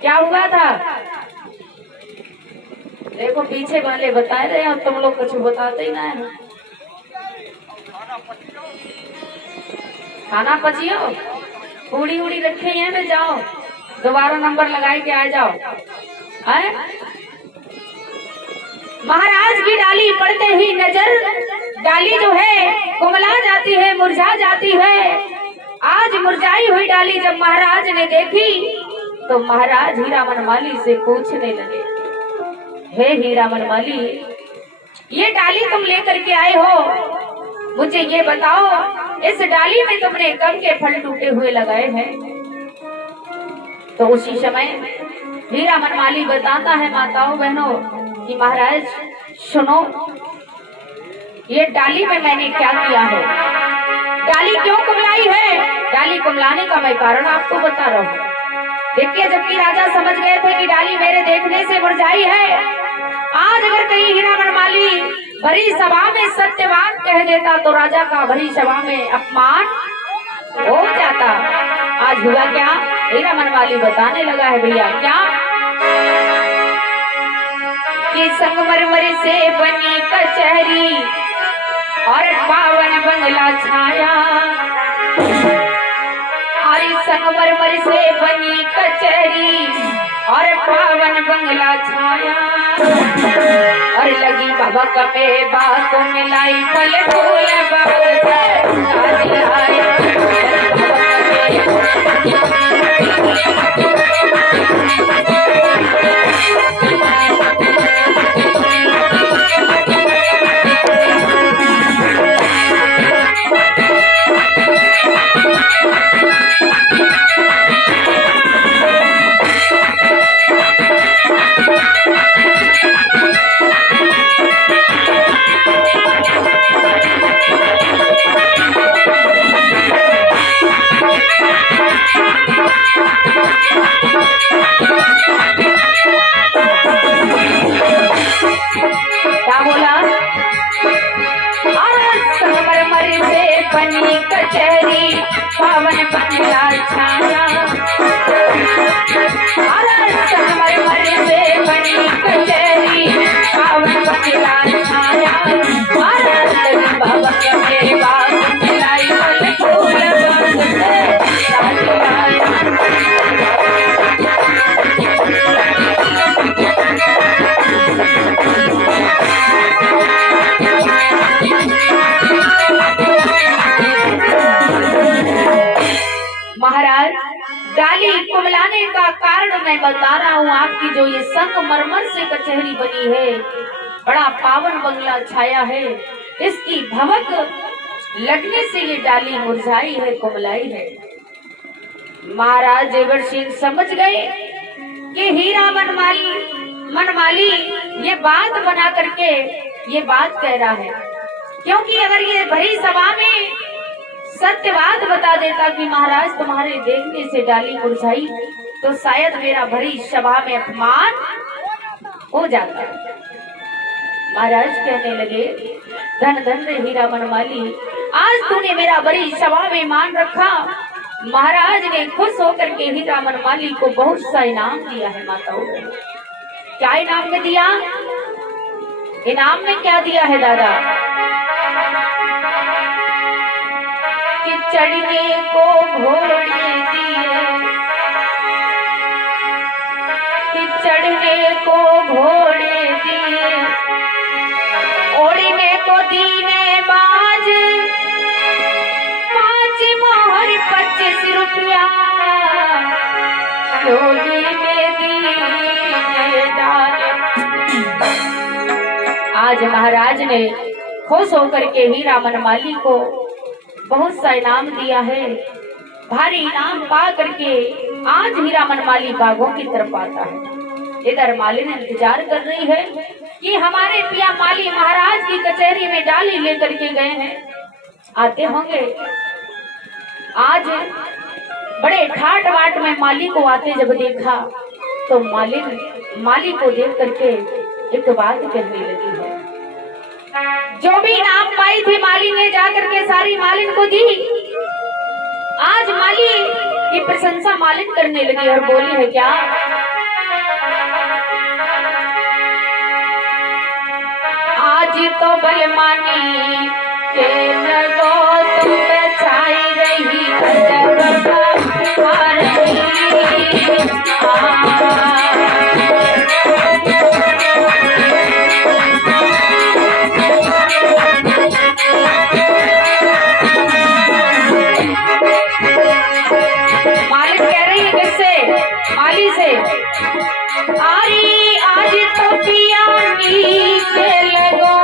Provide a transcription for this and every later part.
क्या हुआ था? देखो पीछे वाले बता रहे हैं और तुम लोग कुछ बताते ही ना है। खाना पचियो, पूड़ी उड़ी रखे हैं में जाओ, दोबारा नंबर लगाए के आ जाओ। है महाराज की डाली पड़ते ही नजर, डाली जो है कुमला जाती है, मुरझा जाती है। आज मुरझाई हुई डाली जब महाराज ने देखी तो महाराज हीरा मनमाली से पूछने लगे, हे हीरा मनमाली, ये डाली तुम लेकर के आए हो, मुझे ये बताओ इस डाली में तुमने कब के फल टूटे हुए लगाए हैं? तो उसी समय हीरा मनमाली बताता है माताओं बहनों कि महाराज सुनो, ये डाली में मैंने क्या किया है, डाली क्यों कुमलाई है, डाली कुमलाने का मैं कारण आपको बता रहा हूँ। देखिए, जबकि राजा समझ गए थे कि डाली मेरे देखने से मुरझाई है, आज अगर कहीं हीरा मनमाली भरी सभा में सत्यवान कह देता तो राजा का भरी सभा में अपमान हो जाता। आज हुआ क्या, हीरा मनमाली बताने लगा है भैया क्या कि संगमरमर से बनी कचहरी और पावन बंगला छाया, हरी संगमरमर से बनी कचहरी और पावन बंगला छाया, और लगी बाबा कपे बातों मिलाई फल फूल कचहरी पावन बंगला छाया, संगमरमर से बनी कचहरी पावन बंगला छाया, बाबा के बाग मिलाई फल फूल महाराज, डाली कुमलाने का कारण मैं बता रहा हूँ आपकी। जो ये संगमरमर से कचहरी बनी है, बड़ा पावन बंगला छाया है, इसकी भवक लगने से ये डाली मुरझाई है, कुमलाई है। महाराज जेवर सिंह समझ गए कि हीरा मनमाली ये बात बना करके ये बात कह रहा है, क्योंकि अगर ये भरी सभा में सत्यवाद बता देता कि महाराज तुम्हारे देखने से डाली मुरझाई, तो शायद मेरा भरी सभा में अपमान हो जाता। महाराज कहने लगे, धन धन रे हीरा मनमाली, आज तूने मेरा भरी सभा में मान रखा। महाराज ने खुश होकर के हीरा मनमाली को बहुत सा इनाम दिया है। माताओं, क्या इनाम में दिया? इनाम में क्या दिया है दादा? चढ़ने को घोड़े दिए, कि चढ़ने को घोड़े दिए, ओढ़ने को दीने बाज, 5 मोहर 25 रुपया, डोली में दीने डाले। आज महाराज ने खुश होकर के हीरा मनमाली को बहुत सा इनाम दिया है। भारी इनाम पा करके आज हीरा मनमाली बागों की तरफ आता है। इधर मालिन इंतजार कर रही है कि हमारे पिया माली महाराज की कचहरी में डाली लेकर के गए हैं, आते होंगे। आज बड़े ठाट बाट में माली को आते जब देखा तो माली को देख करके एक बात कहने लगी है। जो भी इनाम पाई थी माली ने जाकर के सारी मालिन को दी। आज माली की प्रशंसा मालिन करने लगी और बोली है क्या तो बलमानी के लगो तुम पे छाई रही अजब हारनी। मालिक कह रही है किससे? माली से। आरी आज तो पियानी के लगो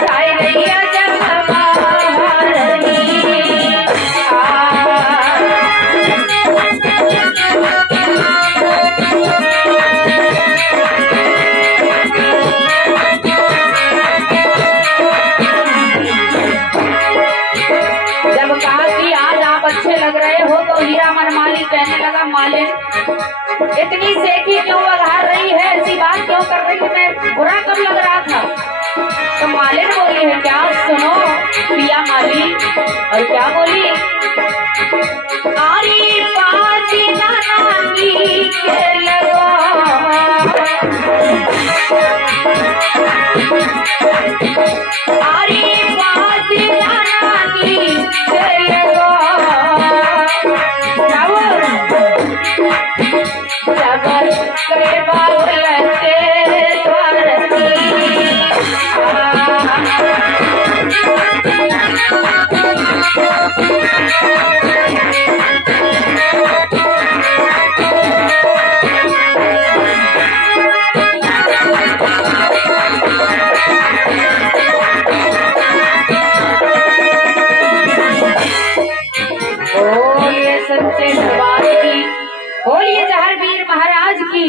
छाई रही अजब हारनी। जब कहा कि आज आप अच्छे लग रहे हो तो हीरा मनमाली कहने लगा मालिन इतनी सेकी क्यों बघार रही है, ऐसी बात क्यों कर रही है, मैं बुरा कब लग रहा था। तो मालिन बोली है क्या? सुनो पिया माली। और क्या बोली? आरी पाजी नानी के लगो आरी पाजी नानी के लगो जबर करे बावलते धरती। बोलिए सच्चे दरबार की, बोलिए जहांगीर महाराज की।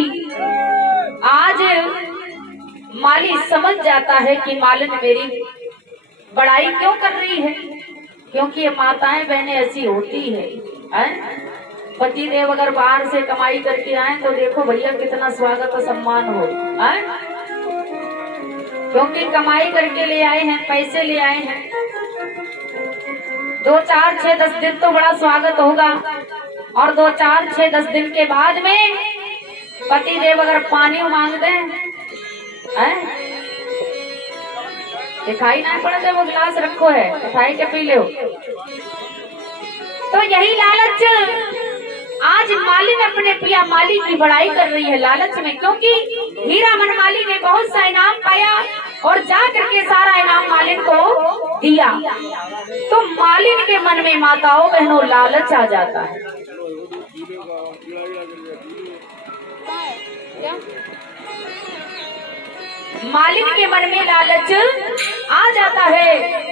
आज माली समझ जाता है कि मालिन मेरी बड़ाई क्यों कर रही है, क्योंकि ये माताएं बहनें ऐसी होती है। पति देव अगर बाहर से कमाई करके आए तो देखो भैया कितना स्वागत और सम्मान हो, क्योंकि कमाई करके ले आए हैं, पैसे ले आए हैं। 2, 4, 6, 10 दिन तो बड़ा स्वागत होगा, और 2, 4, 6, 10 दिन के बाद में पति देव अगर पानी मांग दें, दिखाई ना पड़ते वो गिलास रखो है, उठाई के पी लो। तो यही लालच आज मालिन अपने पिया माली की बड़ाई कर रही है लालच में, क्योंकि हीरा मनमाली ने बहुत सा इनाम पाया और जा करके सारा इनाम मालिन को दिया। तो मालिन के मन में माताओं बहनों लालच आ जाता है। मालिन के मन में लालच आ जाता है।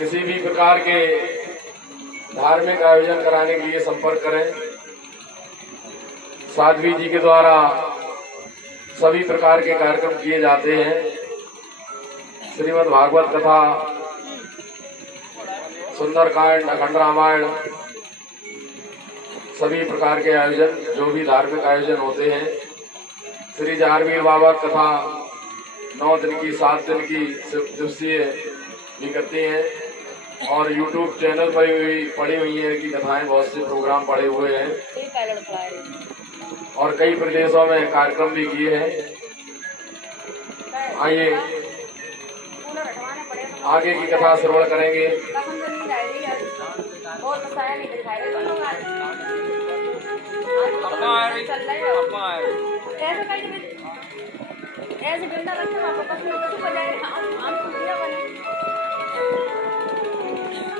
किसी भी प्रकार के धार्मिक आयोजन कराने के लिए संपर्क करें। साध्वी जी के द्वारा सभी प्रकार के कार्यक्रम किए जाते हैं। श्रीमद् भागवत कथा, सुंदरकांड, अखंड रामायण, सभी प्रकार के आयोजन जो भी धार्मिक आयोजन होते हैं। श्री जहांगीर बाबा कथा 9 दिन की 7 दिन की दिवसीय भी करती हैं, और YouTube चैनल पर भी पड़ी हुई है कि कथाएं, बहुत से प्रोग्राम पड़े हुए हैं और कई प्रदेशों में कार्यक्रम भी किए हैं। आइए आगे की कथा श्रवण करेंगे।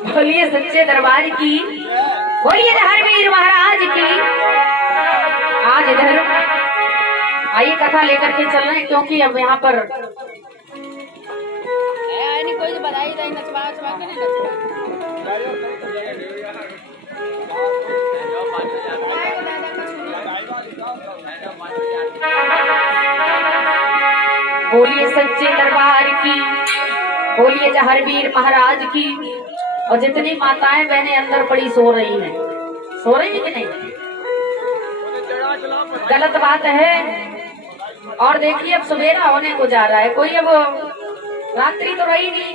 बोलिए सच्चे दरबार की, बोलिए जहांगीर महाराज की। आज इधर आइए कथा लेकर के चल रहे हैं, क्योंकि अब यहाँ पर कोई बधाई नचवा के नहीं नचवा। बोलिए सच्चे दरबार की, बोलिए जहरवीर महाराज की। और जितनी माताएं बहनें अंदर पड़ी सो रही हैं, सो रही है कि नहीं? गलत बात है। और देखिए अब सवेरा होने को जा रहा है, कोई अब रात्रि तो रही नहीं,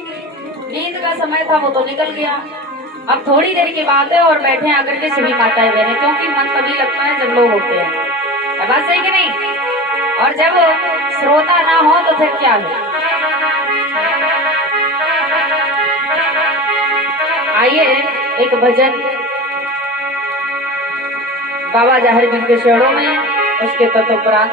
नींद का समय था वो तो निकल गया। अब थोड़ी देर की बात है और बैठे आकर के सभी माताएं बहनें, क्योंकि मन तभी लगता है जब लोग होते हैं। बात सही कि नहीं? और जब श्रोता ना हो तो फिर क्या हो? आइए एक भजन बाबा जहरवीर के शेरों में, उसके तत्परांत